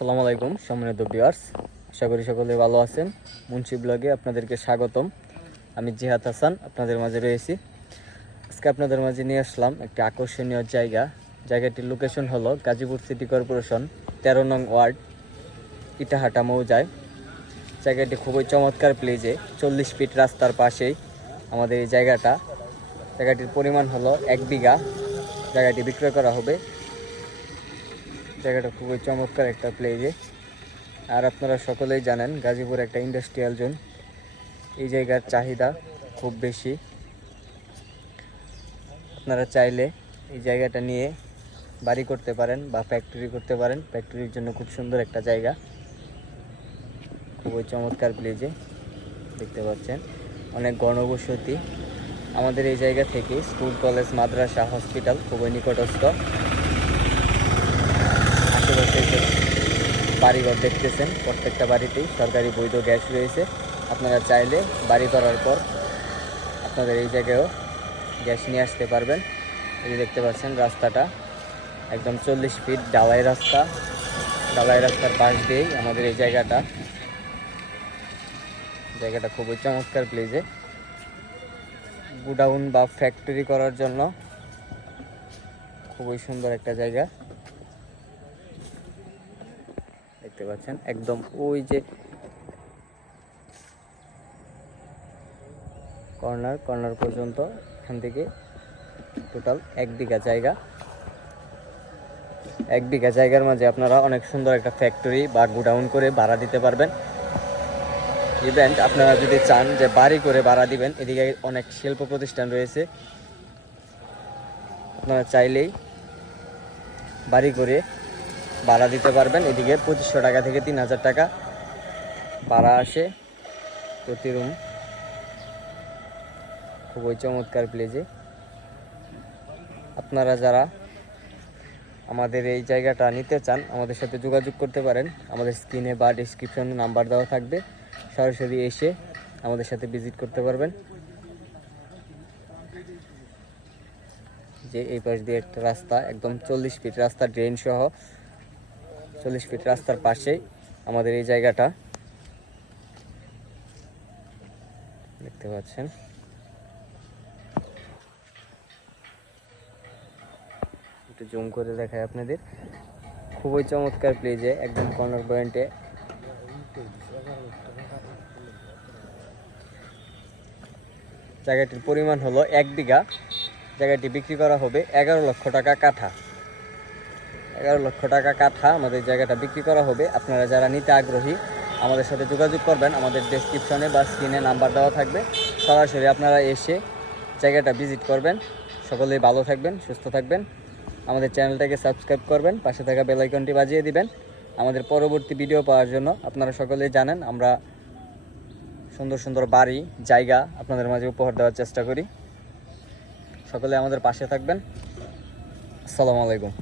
আসসালামু আলাইকুম সম্মানিত ভিউয়ার্স, আশা করি সকলে ভালো আছেন। মুন্সি ব্লগে আপনাদেরকে স্বাগতম। আমি জিহাদ হাসান আপনাদের মাঝে রয়েছি। আজকে আপনাদের মাঝে নিয়ে আসলাম একটি আকর্ষণীয় জায়গাটির লোকেশন হলো গাজীপুর সিটি কর্পোরেশন 13 নং ওয়ার্ড, ইটাহাটা মৌজায়। জায়গাটি খুবই চমৎকার প্লেজে, 40 ফিট রাস্তার পাশেই আমাদের এই জায়গাটির পরিমাণ হলো 1 বিঘা। জায়গাটি বিক্রয় করা হবে। জায়গাটা খুবই চমৎকার একটা প্লেজে। আর আপনারা সকলেই জানেন গাজীপুর একটা ইন্ডাস্ট্রিয়াল জোন। এই জায়গার চাহিদা খুব বেশি। আপনারা চাইলে এই জায়গাটা নিয়ে বাড়ি করতে পারেন বা ফ্যাক্টরি করতে পারেন। ফ্যাক্টরির জন্য খুব সুন্দর একটা জায়গা, খুবই চমৎকার প্লেজে। দেখতে পাচ্ছেন অনেক গণবসতি। আমাদের এই জায়গা থেকে স্কুল, কলেজ, মাদ্রাসা, হসপিটাল খুবই নিকটস্থ। আশেপাশে বাড়িঘর দেখতেছেন, প্রত্যেকটা বাড়িতেই সরকারি বৈধ গ্যাস রয়েছে। আপনারা চাইলে বাড়ি করার পর আপনাদের এই জায়গায়ও গ্যাস নিয়ে আসতে পারবেন। এই দেখতে পাচ্ছেন রাস্তাটা একদম 40 ফিট ঢালাই রাস্তার পাশ দিয়েই আমাদের এই জায়গাটা খুবই চমৎকার প্লেজে। গুডাউন বা ফ্যাক্টরি করার জন্য খুবই সুন্দর একটা জায়গা। দেখতে পাচ্ছেন একদম ওই যে কর্নার পর্যন্ত, এখান থেকে টোটাল 1 বিঘা জায়গা। 1 বিঘা জায়গার মাঝে আপনারা অনেক সুন্দর একটা ফ্যাক্টরি বা গুডাউন করে ভাড়া দিতে পারবেন। ইভেন্ট আপনারা যদি চান যে বাড়ি করে ভাড়া দিবেন, এদিকে অনেক শিল্প প্রতিষ্ঠান রয়েছে। আপনারা চাইলেই বাড়ি করে ভাড়া দিতে পারবেন। এদিকে 2500 টাকা থেকে 3000 টাকা ভাড়া আসে প্রতি রুম। খুবই চমৎকার প্লেজে। আপনারা যারা আমাদের এই জায়গাটা নিতে চান আমাদের সাথে যোগাযোগ করতে পারেন। আমাদের স্ক্রিনে বা ডিসক্রিপশনে নাম্বার দেওয়া থাকবে। সরাসরি এসে আমাদের সাথে ভিজিট করতে পারবেন। যে এই পাশ দিয়ে একটা রাস্তা, একদম 40 ফিট রাস্তা, ড্রেন সহ 40 ফিট রাস্তার পাশেই আমাদের এই জায়গাটা। দেখতে পাচ্ছেন একটু জুম করে দেখায় আপনাদের। খুবই চমৎকার প্লেজে, একদম কর্নার পয়েন্টে। জায়গাটির পরিমাণ হলো 1 বিঘা। জায়গাটি বিক্রি করা হবে 11 লক্ষ টাকা কাঠা। 11 লক্ষ টাকা কাঠা আমাদের জায়গাটা বিক্রি করা হবে। আপনারা যারা নিতে আগ্রহী আমাদের সাথে যোগাযোগ করবেন। আমাদের ডেসক্রিপশনে বা স্ক্রিনে নাম্বার দেওয়া থাকবে। সরাসরি আপনারা এসে জায়গাটা ভিজিট করবেন। সকলেই ভালো থাকবেন, সুস্থ থাকবেন। আমাদের চ্যানেলটাকে সাবস্ক্রাইব করবেন, পাশে থাকা বেল আইকনটি বাজিয়ে দিবেন আমাদের পরবর্তী ভিডিও পাওয়ার জন্য। আপনারা সকলেই জানেন আমরা সুন্দর সুন্দর বাড়ি, জায়গা আপনাদের মাঝে উপহার দেওয়ার চেষ্টা করি। সকলে আমাদের পাশে থাকবেন। আসসালামু আলাইকুম।